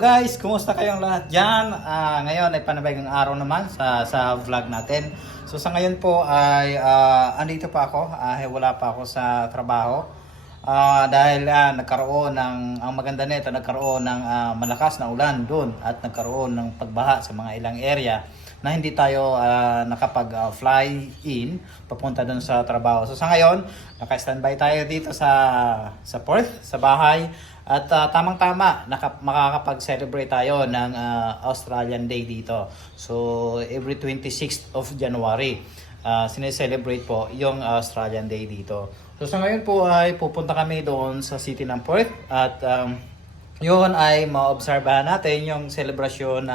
guys, kumusta kayong lahat dyan? Ngayon ay panibagong araw naman sa vlog natin. So sa ngayon po ay andito pa ako, wala pa ako sa trabaho. Dahil nagkaroon ang maganda nito, nagkaroon ng malakas na ulan doon at nagkaroon ng pagbaha sa mga ilang area na hindi tayo nakapag-fly in papunta doon sa trabaho. So sa ngayon, naka-standby tayo dito sa Perth, sa bahay. At tamang-tama, makakapag-celebrate tayo ng Australian Day dito. So every 26th of January, sineselebrate po yung Australian Day dito. So sa ngayon po ay pupunta kami doon sa city ng Perth at yun ay maobserbahan natin yung selebrasyon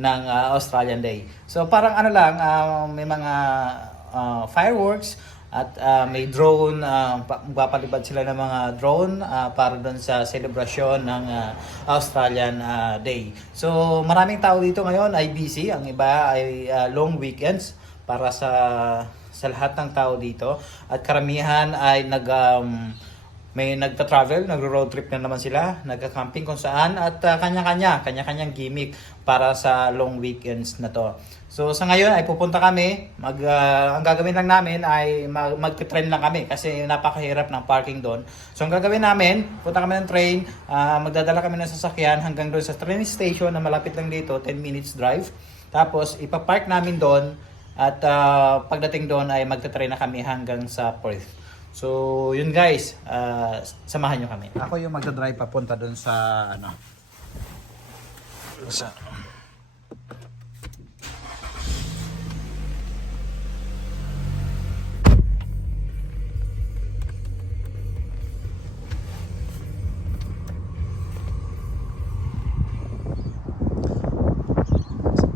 ng Australian Day. So parang ano lang, may mga fireworks at may drone, magpapalibad sila ng mga drone para doon sa selebrasyon ng Australian Day. So maraming tao dito ngayon ay busy, ang iba ay long weekends para sa lahat ng tao dito at karamihan ay may nagta-travel, nagro-road trip na naman sila, nagka-camping kung saan at kanya-kanyang gimmick para sa long weekends na to. So sa ngayon ay pupunta kami, ang gagawin lang namin ay magte-train lang kami kasi napakahirap ng parking doon. So ang gagawin namin, punta kami ng train, magdadala kami ng sasakyan hanggang doon sa train station na malapit lang dito, 10 minutes drive. Tapos ipapark namin doon at pagdating doon ay magte-train na kami hanggang sa Perth. So, yun guys, samahan nyo kami. Ako yung magdadrive papunta dun sa,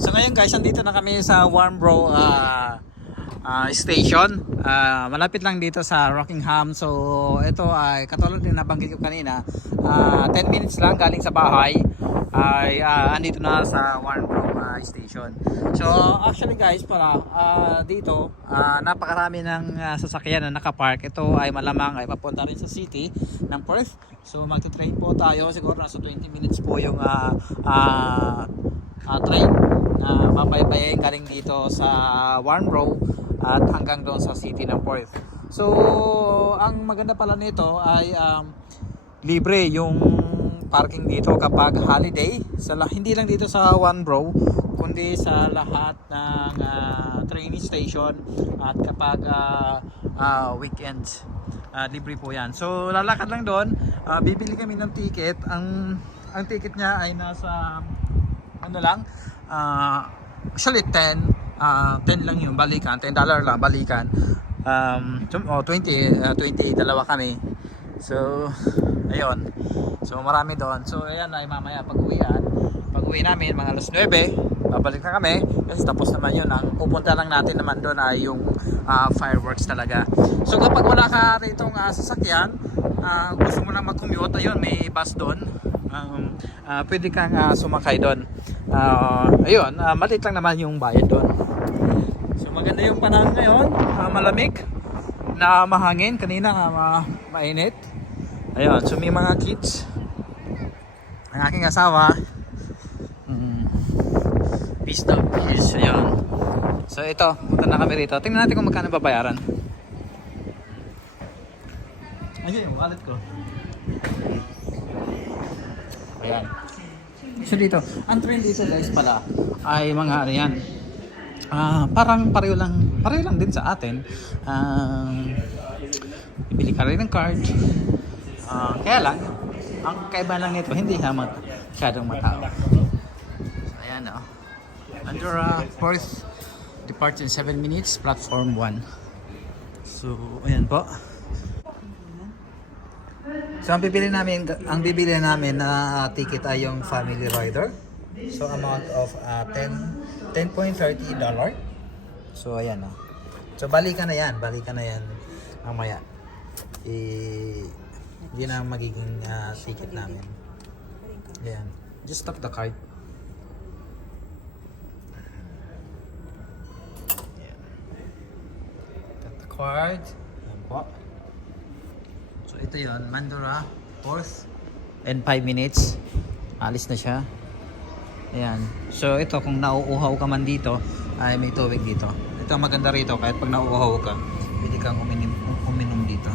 So ngayon guys, andito na kami sa Warnbro station. Malapit lang dito sa Rockingham. So ito ay katulad din nabanggit ko kanina, 10 minutes lang galing sa bahay ay andito na sa Warnbro station. So actually guys, para dito napakarami ng sasakyan na nakapark. Ito ay malamang ay papunta rin sa city ng Perth. So magte-train po tayo, siguro nasa 20 minutes po yung train na babaybayin galing dito sa Warnbro at hanggang doon sa city ng Perth. So ang maganda pala nito ay libre yung parking dito kapag holiday, hindi lang dito sa Warnbro kundi sa lahat ng train station at kapag weekends, libre po yan. So lalakad lang doon, bibili kami ng ticket. Ang ticket niya ay nasa actually 10 lang yung balikan, $10 lang balikan. 20 dalawa kami. So ayun, so marami doon. So ayan ay mamaya pag-uwi namin mga alas 9, babalik na kami kasi tapos naman yun. Ang pupunta lang natin naman doon ay yung fireworks talaga. So kapag wala ka ritong sasakyan, gusto mo lang mag-commute, ayun may bus doon, pwede kang sumakay doon. Ayun, maliit lang naman yung bayad doon. So maganda yung panahon ngayon, malamig na mahangin, kanina mainit. Ayun, so may mga kids, ang aking asawa, peace dog, cheers. Ayun, so ito, punta na kami rito, tingnan natin kung magkano babayaran. Ayun yung wallet ko. Ayan. So dito, ang train dito guys pala ay mga ano yan, parang pareho lang din sa atin. Bibili ka rin ng card. Kaya lang, ang kaiba lang nito, hindi masyadong matao. So ayan o. Andorra, Perth, depart in 7 minutes, platform 1. So ayan po. So ang bibili namin na ticket ay yung family rider. So amount of $10.30. So ayan oh. So balikan na yan mamaya. Yun ang magiging ticket namin. Ayan. Just tap the card. Ayan. Tap the card. Ayan po. So ito yun, Mandurah, Perth, and 5 minutes. Alis na siya. Ayan. So ito, kung nauuhaw ka man dito, ay may tubig dito. Ito ang maganda rito, kahit pag nauuhaw ka, pwede kang uminom dito.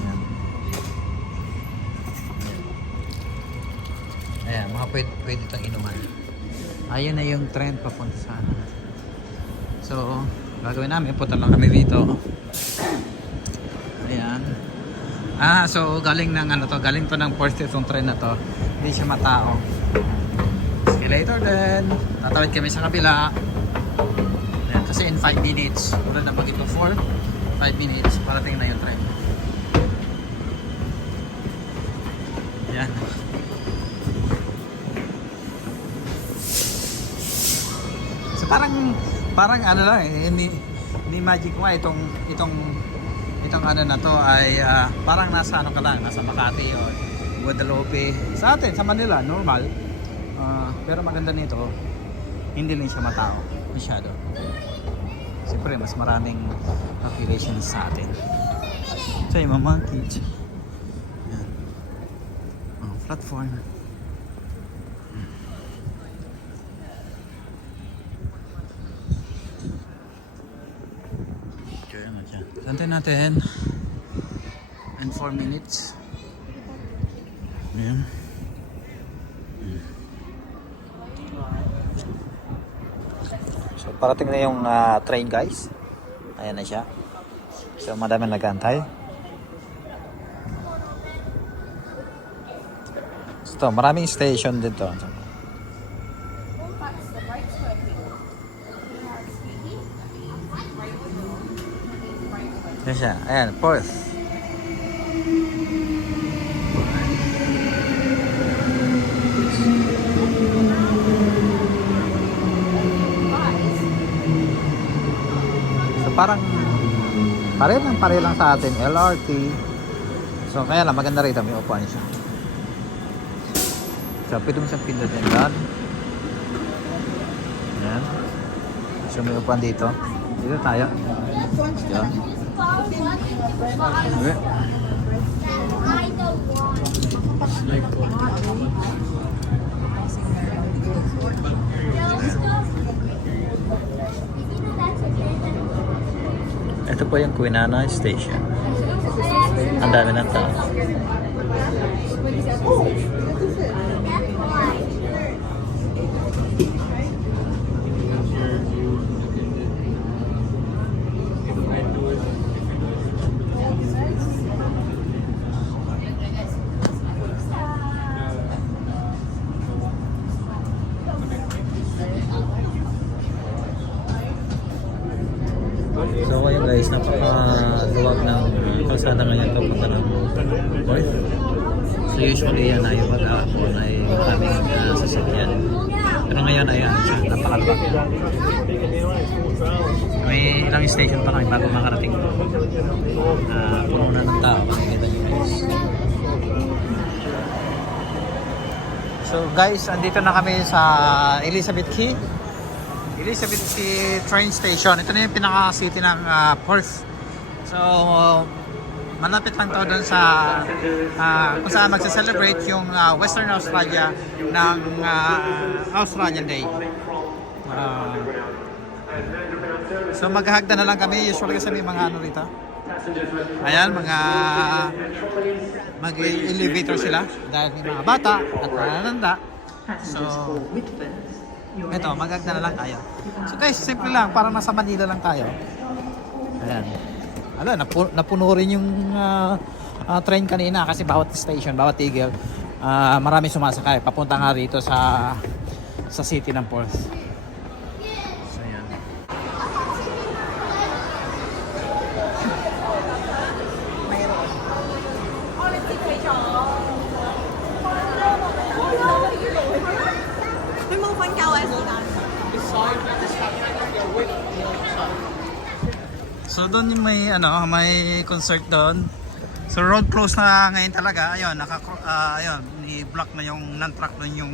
Ayan. Ayan, mga pwede itong inuman. Ayan na yung trend papunta sa ano. So, gagawin namin, punta lang kami dito. Ayan. So galing ng ano to, galing to ng Perth itong train na to. Hindi siya matao. See you later then. Tatawid kami sa kabila. Ayan, kasi in 5 minutes, wala na ito 4, 5 minutes, parating na yung train. Ayan. So parang ano lang ni magic mo itong ano na to ay parang nasa ano ka lang, nasa Makati o Guadalupe. Sa atin, sa Manila, normal. Pero maganda nito, hindi lang siya matao. Masyado. Siyempre, mas maraming population sa atin. So, yung mga kids. Yan. Platform. Santay natin. And 4 minutes. Ayan. So parating na yung train guys. Ayan na siya. So madami nag-aantay. So maraming station dito. Ayan siya. Ayan, Perth. So parang pare lang sa atin, LRT. So kaya lang maganda rito, may upuan siya. So pwede mo siyang pindutin doon. Ayan. So may upuan dito. Dito tayo. Diyan. Okay. Ito po yung Kwinana Station. Ang dami ng tao. So ayun guys, napakaluwag ng kalsada ngayon papunta ng Perth. So usually yan ay pag-aakon ay maraming sasakyan. Pero ngayon ay siya, napakaluwag. May ilang station pa kami bago makarating. Puno na ng tao, makikita nyo guys. So guys, andito na kami sa Elizabeth Quay train station. Ito na yung pinaka-city ng Perth. So, malapit lang to doon sa kung saan magse-celebrate yung Western Australia ng Australian Day. So, maghahagda na lang kami. Usually kasi may mga ano rito. Ayan, mga mag-elevator sila dahil may mga bata at nanananda. So, ito, magagda na lang tayo. So guys, simple lang, parang nasa Manila lang tayo. Ayan. Napuno rin yung train kanina kasi bawat station, bawat tigil, marami sumasakay. Papunta nga rito sa city ng Perth. So ayan. So doon yung may concert doon. So road close na ngayon talaga. Ayun, ni-block na yung non-truck doon yung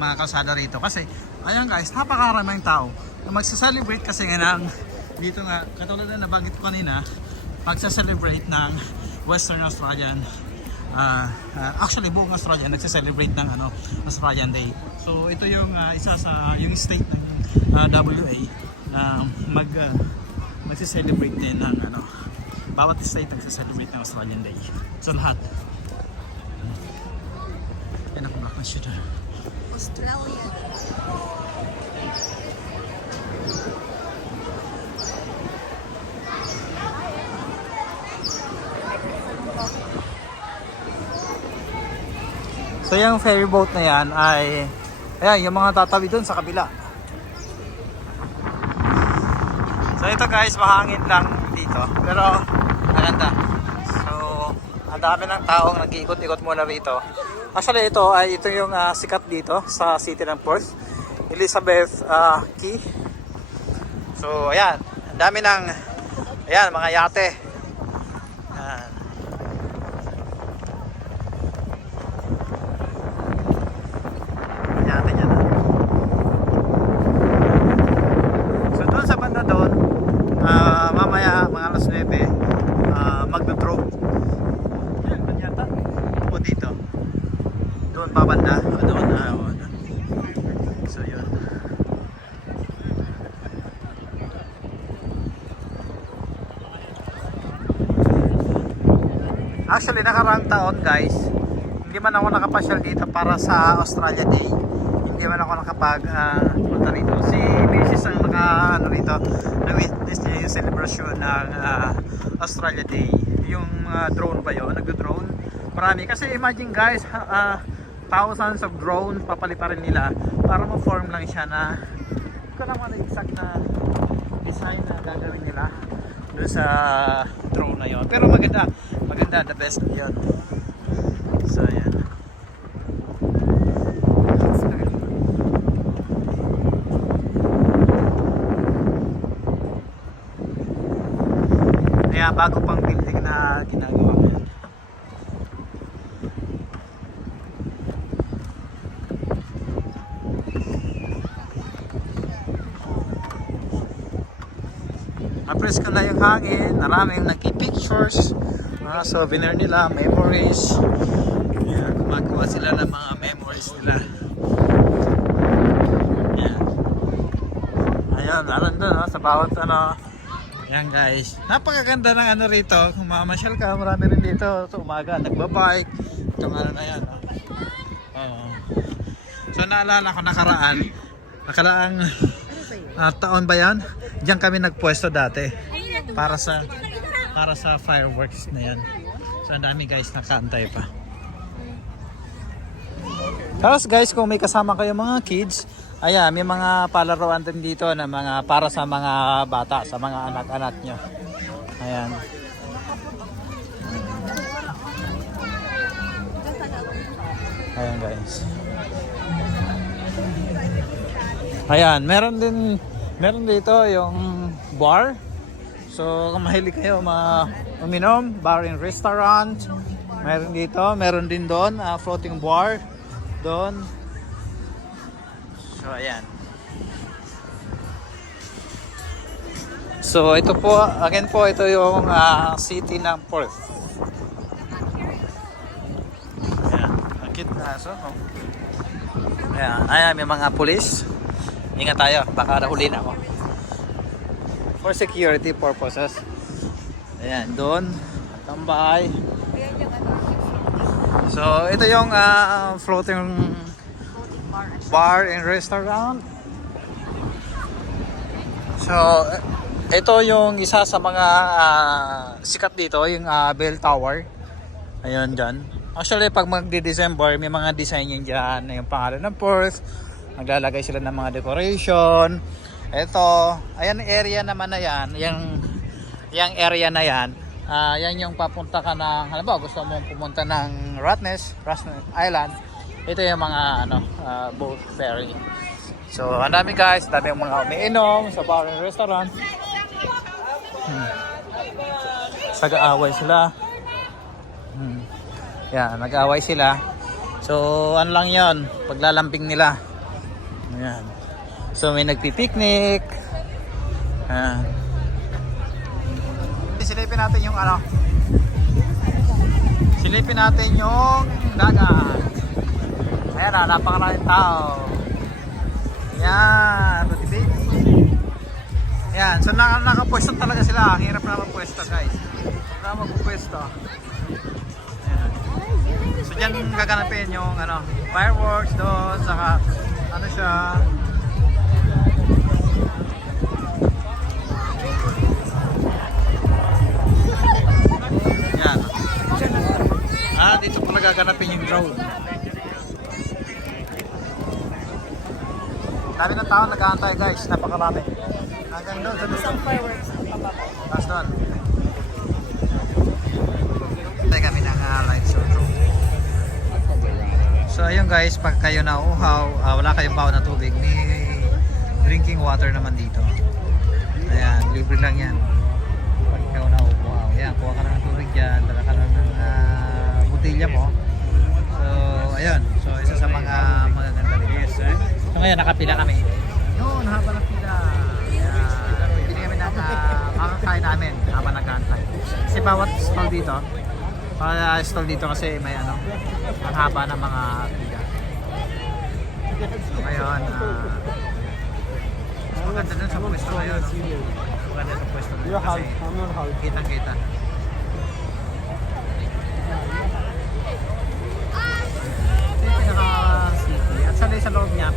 mga kalsada rito kasi ayun guys, napakaraming tao na magsa-celebrate kasi nga dito nga katulad na nabanggit ko kanina, pagsa-celebrate ng Western Australian Actually buong Australia nagse-celebrate ng Australian Day. So ito yung isa sa yung state ng WA na magse-celebrate din ng bawat state nagse-celebrate ng Australian Day. So lahat. Yan ako na siya. Australia. So yung ferry boat na yan ay ayan, yung mga tatawi doon sa kabila. So ito guys, mahangin lang dito pero maganda. So ang dami ng taong nag-iikot-ikot muna rito. Actually ito yung sikat dito sa city ng Perth, Elizabeth Key. So ayan, ang dami ng mga yate. Ayan. Yate dyan. So doon sa banda doon, mamaya mga alas 9, magdo-drone. Yan, doon yata. O dito. Doon pa banda. Doon. So yun. Actually, nakaraang taon guys, hindi man ako nakapasyal dito para sa Australia Day. Hindi man ako punta rito. Si Mrs. ang na-witness niya yung celebration ng Australia Day. Yung drone ba yun? Nag-drone. Marami. Kasi imagine guys, thousands of drones papaliparin nila para ma-form lang siya na hindi ko naman exact na design na gagawin nila doon sa drone na yun. Pero maganda, the best yun. So yan. Kaya bago pang building na ginagawa ngayon. Mapresko na yung hangin, maraming nagki-pictures, mga souvenir nila, memories. Ayan, gumagawa sila ng mga memories nila. Ayan. Ayun, naroon doon sa bawat Ayan guys, napakaganda ng rito. Kung mamasyal ka, marami rin dito sa umaga, nagbabike. Itong na yan. So naalala ko nakaraang taon ba yan? Diyan kami nagpwesto dati para sa fireworks na yan. So ang dami guys nakaantay pa. Tapos guys, kung may kasama kayo mga kids, ayan, may mga palaruan din dito na mga para sa mga bata, sa mga anak-anak nyo. Ayan. Ayan guys. Ayan, meron dito yung bar. So kung mahilig kayo uminom, bar and restaurant. Meron dito, meron din doon, floating bar doon. So ayan. So ito po, again po, ito yung city ng Perth. Ayan, nakit na aso. Ayan, may mga pulis. Ingat tayo, baka nahuli na ako. For security purposes. Ayan, doon. Tambay. So, ito yung floating bar and restaurant. So, ito yung isa sa mga sikat dito, yung bell tower. Ayun dyan. Actually, pag magdi-December, may mga design yun dyan. Yung pangalan ng Perth. Maglalagay sila ng mga decoration. Ito, ayan area naman na yan. Yung area na yan. Yan yung papunta ka ng, halimbawa gusto mong pumunta ng Ratnes Island. Ito yung mga boat ferry. So, ang dami guys, dami yung mga umiinom sa bar and restaurant. Sag-aaway sila. Yan, nag-aaway sila. So, ano lang yun, paglalambing nila. Ayan. So, may nagpipiknik. Ayan. Silipin natin yung Silipin natin yung dagat. Ayan na, napakaraming tao. Yan, Rudy Baby. Yan, so nakapwesto talaga sila. Ang hirap na magpwesto guys. Wala magpwesto. Ayan. So dyan gaganapin yung ano, fireworks doon, saka ano siya. Yan. Dito pala gaganapin yung drone. Dami ng tao nag-aantay guys, napakarami. Hanggang doon sa Isang fireworks ang pababa. taas doon. Tayo kami ng light show drone. So ayun guys, pag kayo nauuhaw, wala kayong baon na tubig, may drinking water naman dito. Ayan, libre lang yan. Pag ikaw nauuhaw, ayan, kuha ka na ng tubig dyan, dala ka na ng butilya mo. So ayun, so isa sa mga magaganda dito. So ngayon, nakapila kami. Yun, haba ng pila. Pili kami ng makakain namin habang nag-aantay. Kasi bawat stall dito, kasi may ano, ang haba ng mga pila. So ngayon, maganda dun sa pwesto ngayon. Maganda sa pwesto ngayon kasi kitang-kita. Ito yung pinaka-city. At sanay sa loob niya,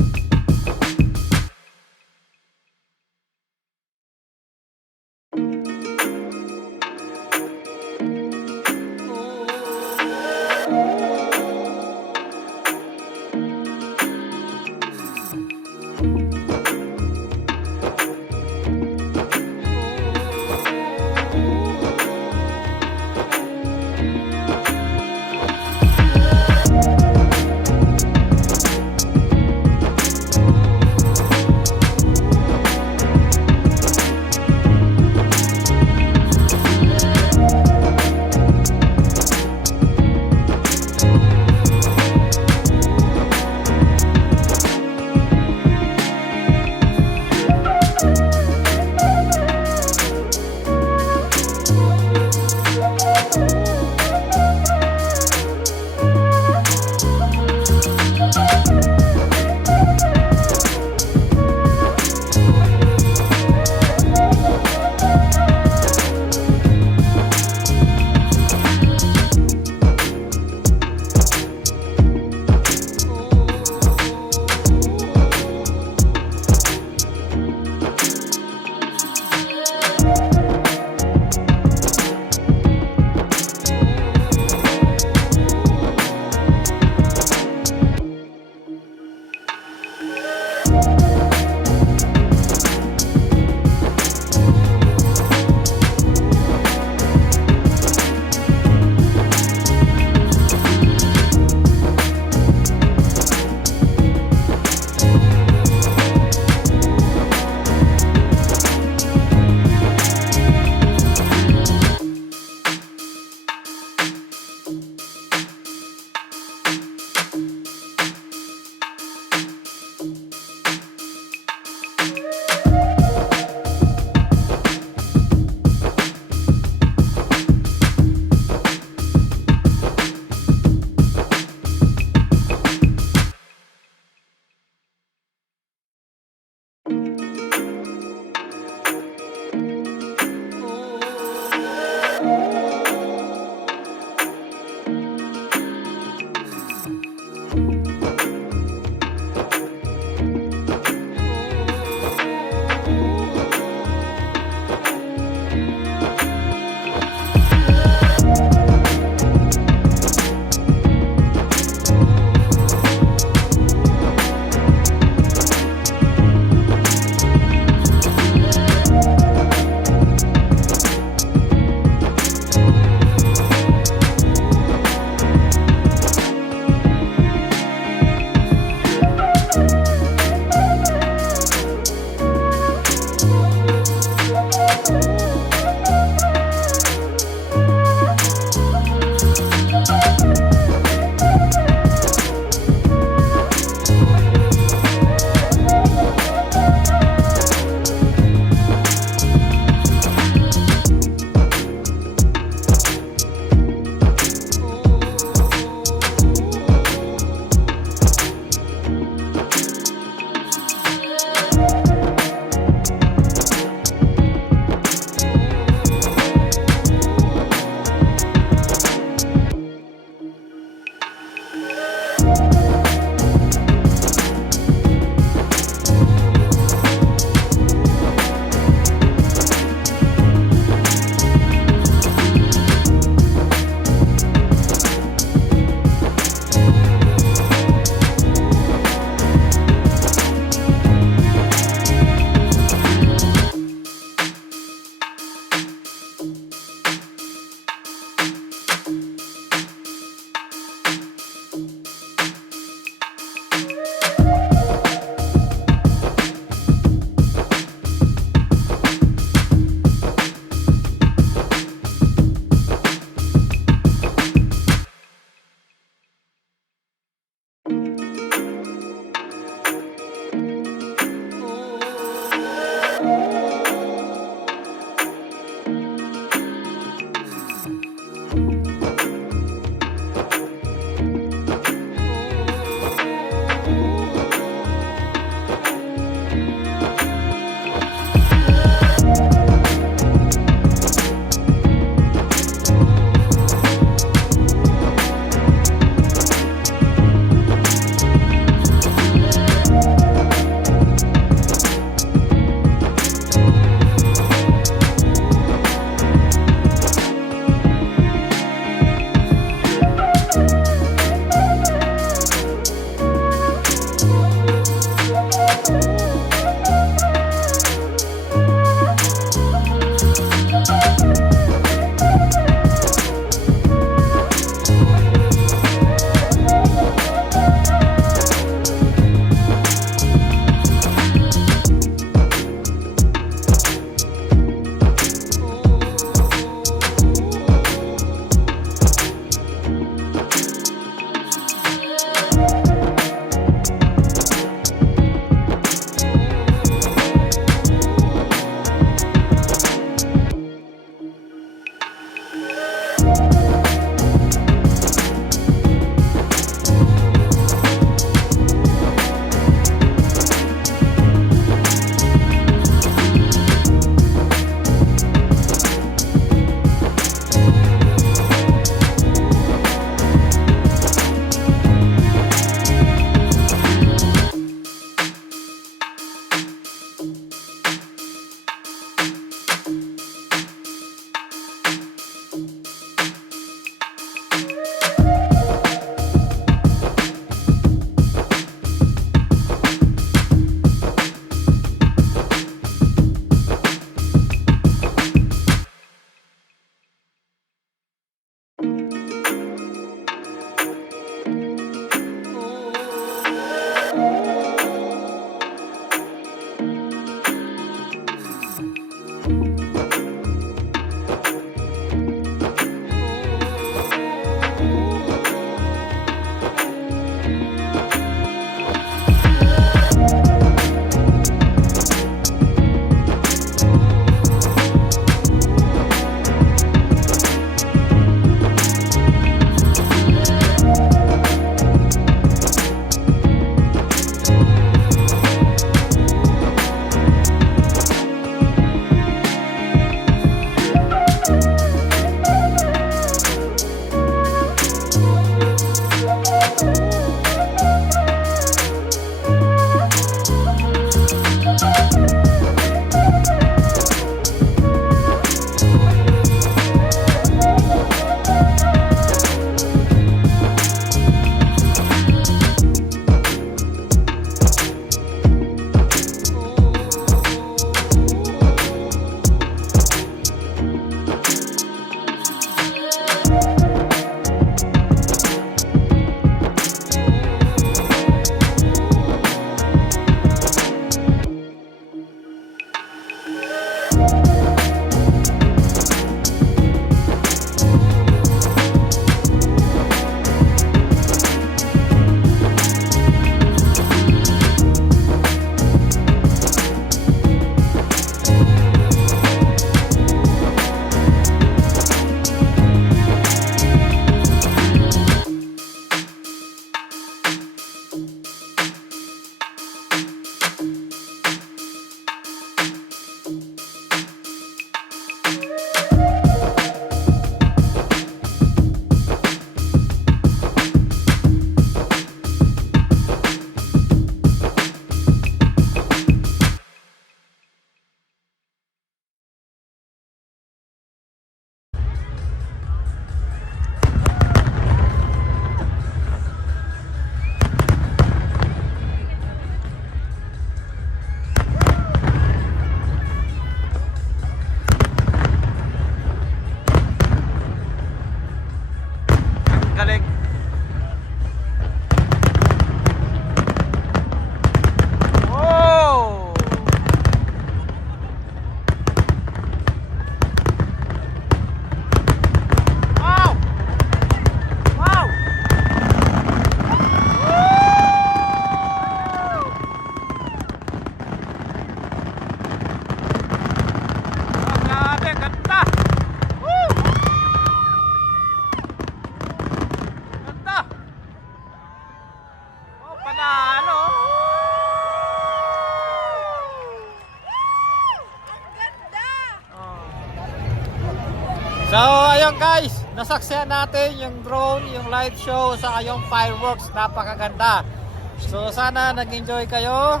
So, ayun guys, nasaksihan natin yung drone, yung light show sa yung fireworks, napakaganda. So, sana nag-enjoy kayo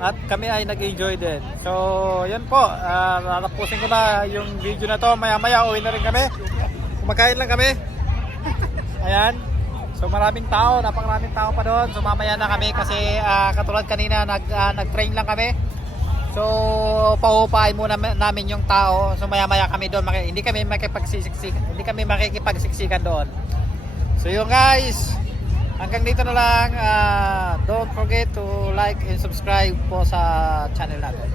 at kami ay nag-enjoy din. So, yun po, tatapusin ko na yung video na to. Maya-maya uwi na rin kami. Kumakain lang kami. Ayan. So, maraming tao, napakaraming tao pa doon. So, mamaya na kami kasi katulad kanina, nag-train lang kami. So, paupain muna namin yung tao. So, maya-maya kami doon. Hindi kami makikipagsiksikan doon. So, yun guys. Hanggang dito na lang. Don't forget to like and subscribe po sa channel natin.